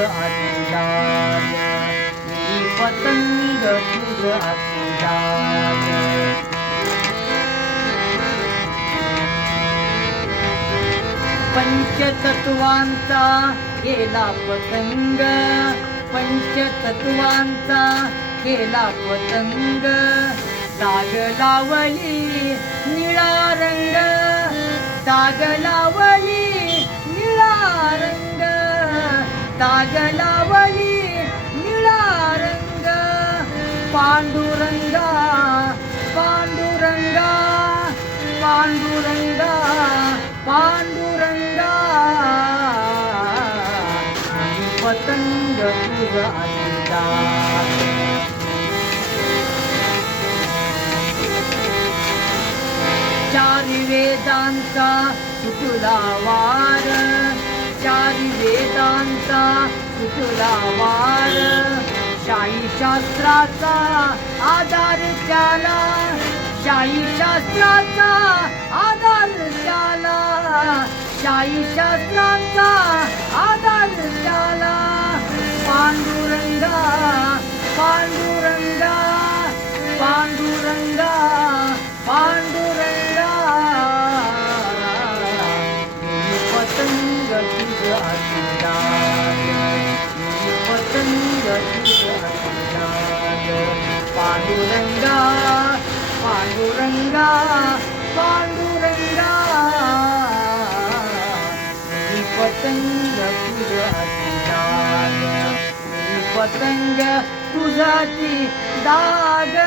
आशीर्वाद मी पतंग तुझ आशीर्वाद पंचतत्वांचा केला पतंग पंचतत्वांचा केला पतंग दाग लावली निळा रंग दाग लावली निळा रंग दाग लावली निळा रंग पांडुरंगा पांडुरंगा पांडुरंगा पांडुरंगा पतंग तुझ आशीर्वाद चारी वेदांचा सुटला वार चारी वेदांचा सुटला वार शाही शास्त्राचा आधार त्याला शाही शास्त्राचा आधार त्याला शाही शास्त्राचा आधार त्याला पांडुरंगा पांडुरंगा पांडुरंगा पांडुरंगा मी पतंग तुझ आशीर्वाद मी पतंग तुझ आशीर्वाद पांडुरंगा पांडुरंगा पांडुरंगा मी पतंग तुझ आशीर्वाद मी पतंग तुझाची दाग